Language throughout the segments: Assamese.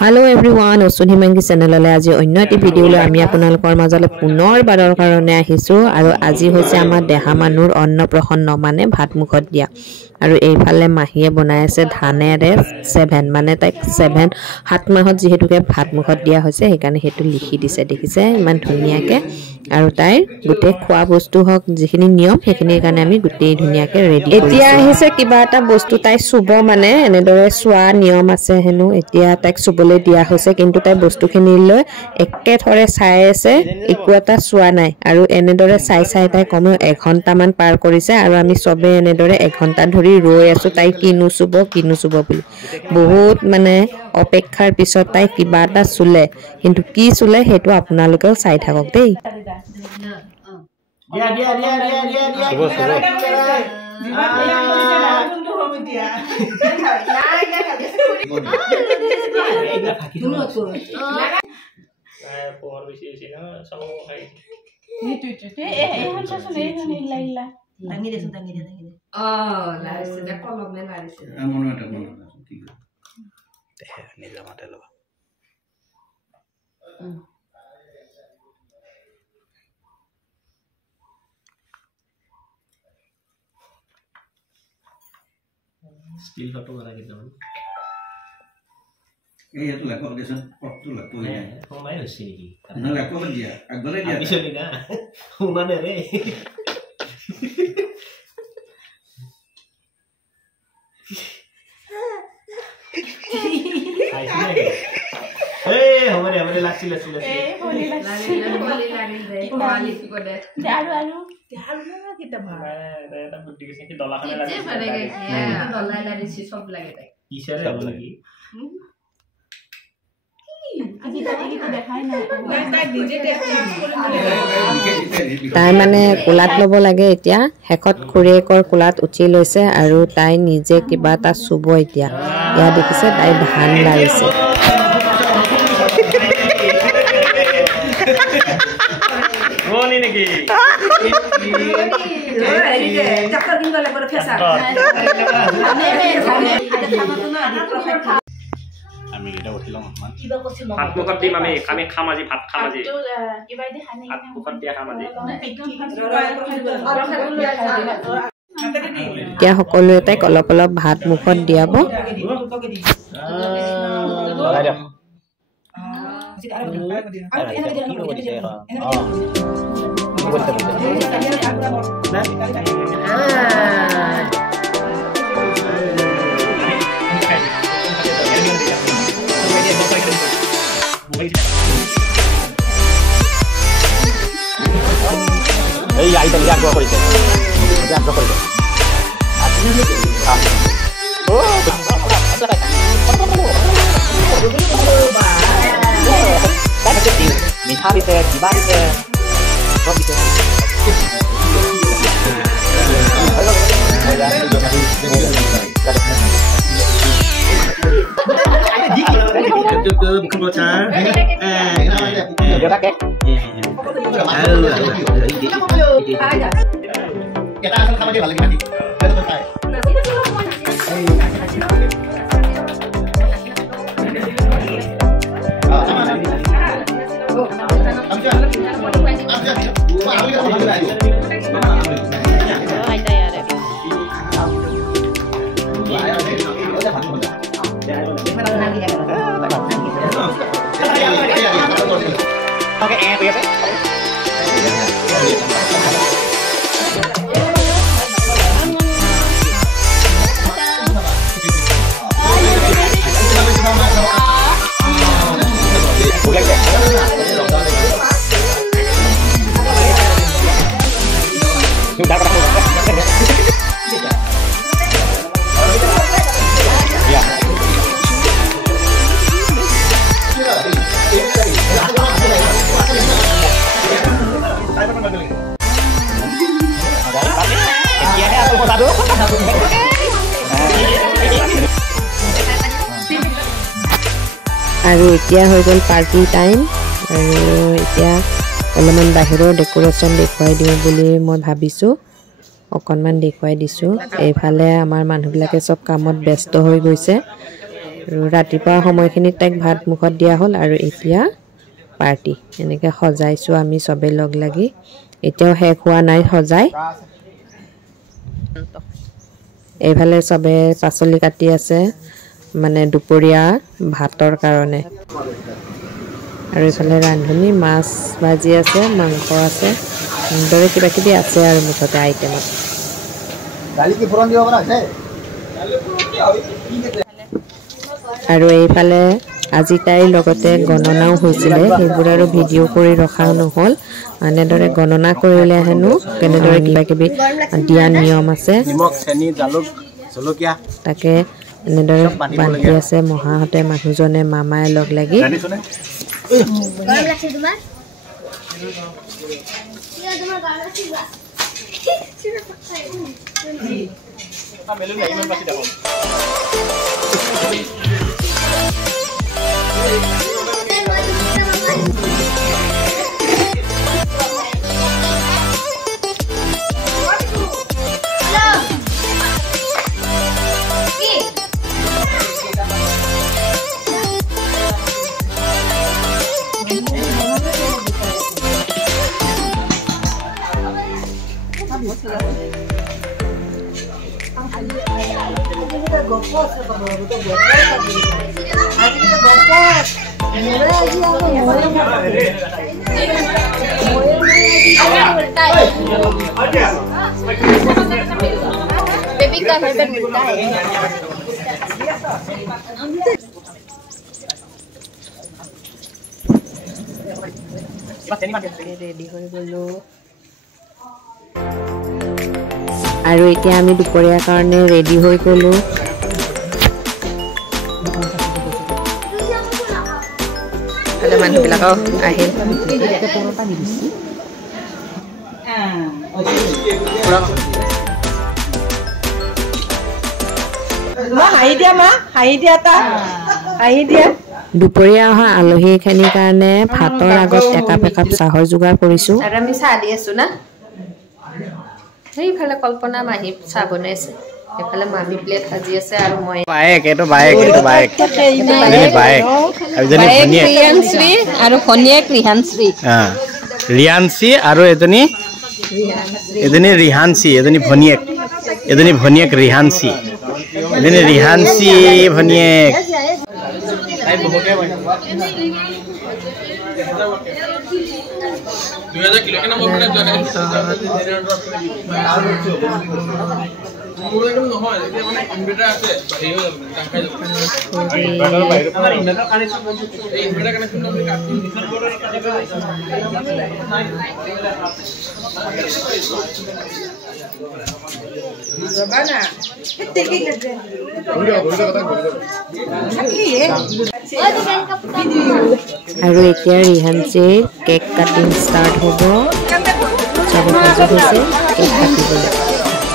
Hello everyone, Osuni Mangi channel le aji onno eti video le ami আপোনালোকৰ মাজলে পুনৰ বাৰৰ কাৰণে আহিছো আৰু আজি হৈছে আমাৰ দেহা মানুৰ অন্নপ্ৰসন্ন মানে ভাত মুখত দিয়া আৰু এইফালে মাহিয়ে বনাই আছে ধানেৰে 7 মানে তাক 7 হাত মাহত যেহেতুকে ভাত মুখত দিয়া হৈছে সেইকাৰণে হেতু লিখি দিছে দেখিছে ইমান ধুনিয়াকে আৰু তাইৰ গুটে খোৱা বস্তু হক যিখিনি নিয়ম সেইখিনিৰ কাৰণে আমি গুটে ধুনিয়াকে ৰেডি এতিয়া আহিছে কিবা এটা বস্তু তাই সুব মানে এনেদৰে সোৱা নিয়ম আছে হেনো এতিয়া তাইক সুবলে দিয়া হৈছে কিন্তু তাই বস্তুখিনি লৈ একে থৰে চাই আছে একো এটা সোৱা নাই আৰু এনেদৰে চাই চাই তাই কমেও 1 ঘণ্টা মান পাৰ কৰিছে আৰু আমি সবে এনেদৰে 1 ঘণ্টা ধৰি ৰৈ আছো তাই কিনু সুব বুলি বহুত মানে অপেক্ষাৰ পিছত তাই কিবা এটা চুলে কিন্তু কি চুলে হেতু আপোনালোকেও চাই থাকক দেই dia Still photo kara kita man. Itu laptop dia sen, waktu laptop ni. Kau main di sini. Nah laptop dia, agaknya dia. Bisa ni dah. Mana re? Eh, hamaरे लासी. Holi kita mah. Ada bukti kesini dolar kan lagi. Dolar lagi sih sob lagi teh. Isya lagi. তাই মানে কোলাত লব লাগে এতিয়া হেকত খুৰেকৰ কোলাত উঠি লৈছে আৰু তাই নিজে কিবা এটা সুব এতিয়া ইয়া দেখিছে তাই ধান লাৰিছে Roni niki. Cakap tinggal lebar biasa. Kami kita udah hilang man. Hat bukan di kami khamaji hat khamaji. Hat bukan dia khamaji. এতিয়া সকলোৱে তাইক অলপ অলপ ভাত মুখত দিয়াব Hey, ya itu lihat gua kau itu. Lihat gua kau itu. Oh, kan ada di minta bisa, tiba bisa, kau bisa. Bukan bocah. Dia pakai. Kita akan sama dia balik nanti. Kita selesai. আৰু এতিয়া হৈ গল পাৰ্টি টাইম আৰু এতিয়া অলপমান বাহিৰৰ ডেকোৰেশ্যন দেখুৱাই দিওঁ বুলি মই ভাবিছো অকনমান দেখুৱাই দিছো এইফালে আমাৰ মানুহবিলাকে সব কামত ব্যস্ত হৈ গৈছে আৰু ৰাতিপুৱা সময়খিনিত তাইক ভাত মুখত দিয়া হ'ল আৰু এতিয়া পাৰ্টি এনেকৈ সজাইছোঁ আমি চবেই লগ লাগি এতিয়াও শেষ হোৱা নাই সজাই এইফালে চবে পাচলি কাটি আছে মানে দুপৰীয়া ভাতৰ কাৰণে আৰু এইফালে ৰান্ধনি মাছ ভাজি আছে মাংস আছে দৰে কিবা কিবি আছে আৰু মুঠতে আইটেমত আৰু এইফালে আজি তাইৰ লগতে গণনাও হৈছিলে সেইবোৰ আৰু ভিডিঅ' কৰি ৰখা নহ'ল এনেদৰে গণনা কৰিলে হেনো কেনেদৰে কিবা কিবি দিয়া নিয়ম আছে তাকে এনেদৰে বান্ধি আছে মহাহঁতে মানুহজনে মামাই লগ লাগি बेबी का हेडबैंड मिलता है ৰেডি হৈ গ'লো আৰু এতিয়া আমি দুপৰীয়াৰ কাৰণে ৰেডি হৈ গ'লো মানুহবিলাকো আহিল দুপৰীয়া অহা আলহীখিনিৰ কাৰণে ভাতৰ আগত একাপ একাপ চাহৰ যোগাৰ কৰিছোঁ আৰু আমি চাহ দি আছোঁ না সেইফালে কল্পনা মাহী চাহ বনাইছে এইফালে মামী প্লেট সাজি আছে আৰু মই ৰিয়ানশ্ৰী আৰু ভনীয়েক ৰিহানশ্ৰী ৰিয়ানশ্ৰী আৰু এজনী ৰিহানশ্ৰী এজনী ভনীয়েক ৰিহানশ্ৰী ভনীয়েক আৰু এতিয়া ৰিহানশ্ৰীৰ কেক কাটিং ষ্টাৰ্ট হ'ব চবে সাজু হৈছে কেক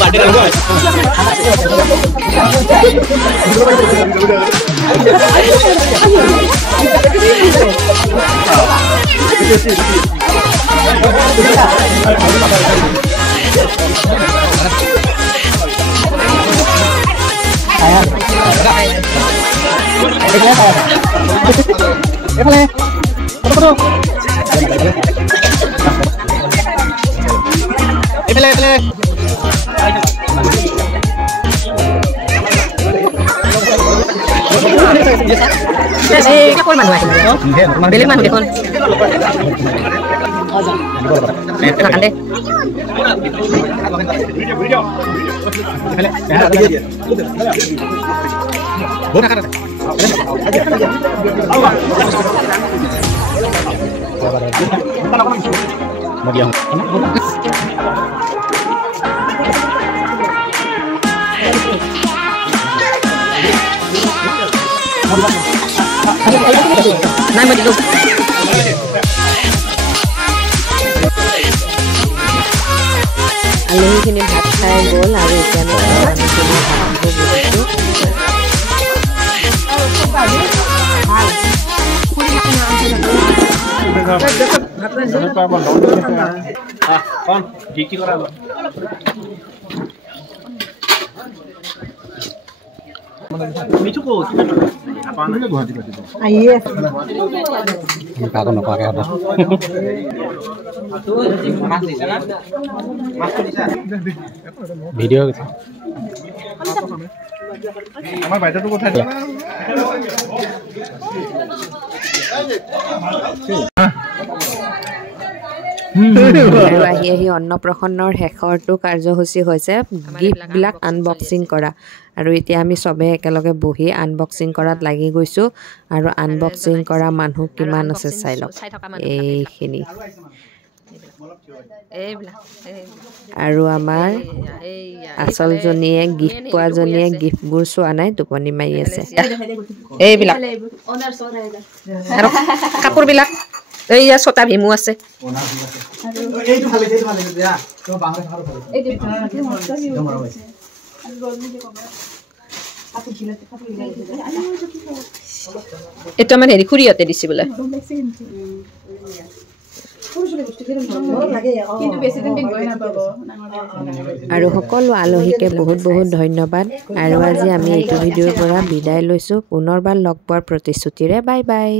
কাটিবলৈ বেলেগ মানুহ দেখোন নাকান্দে নাই মই দিলো আলহীখিনি ভাত খাই গ'ল আৰু এতিয়া ভিডিও আমাৰ বাইটাটো কোথায় দিলা আৰু আহি অন্নপ্ৰসন্নৰ শেষৰটো কাৰ্যসূচী হৈছে গিফ্টবিলাক আনবক্সিং কৰা আৰু এতিয়া আমি চবে একেলগে বহি আনবক্সিং কৰাত লাগি গৈছোঁ আৰু আনবক্সিং কৰা মানুহ কিমান আছে চাই লওক এইখিনি আৰু আমাৰ আচলজনীয়ে গিফ্ট পোৱাজনীয়ে গিফ্টবোৰ চোৱা নাই টোপনি মাৰি আছে এইবিলাক আৰু কাপোৰবিলাক এইয়া ছটা ভীমু আছে এইটো আমাৰ হেৰি খুৰীহঁতে দিছে বোলে আৰু সকলো আলহীকে বহুত বহুত ধন্যবাদ আৰু আজি আমি এইটো ভিডিঅ'ৰ পৰা বিদায় লৈছোঁ পুনৰবাৰ লগ পোৱাৰ প্ৰতিশ্ৰুতিৰে বাই বাই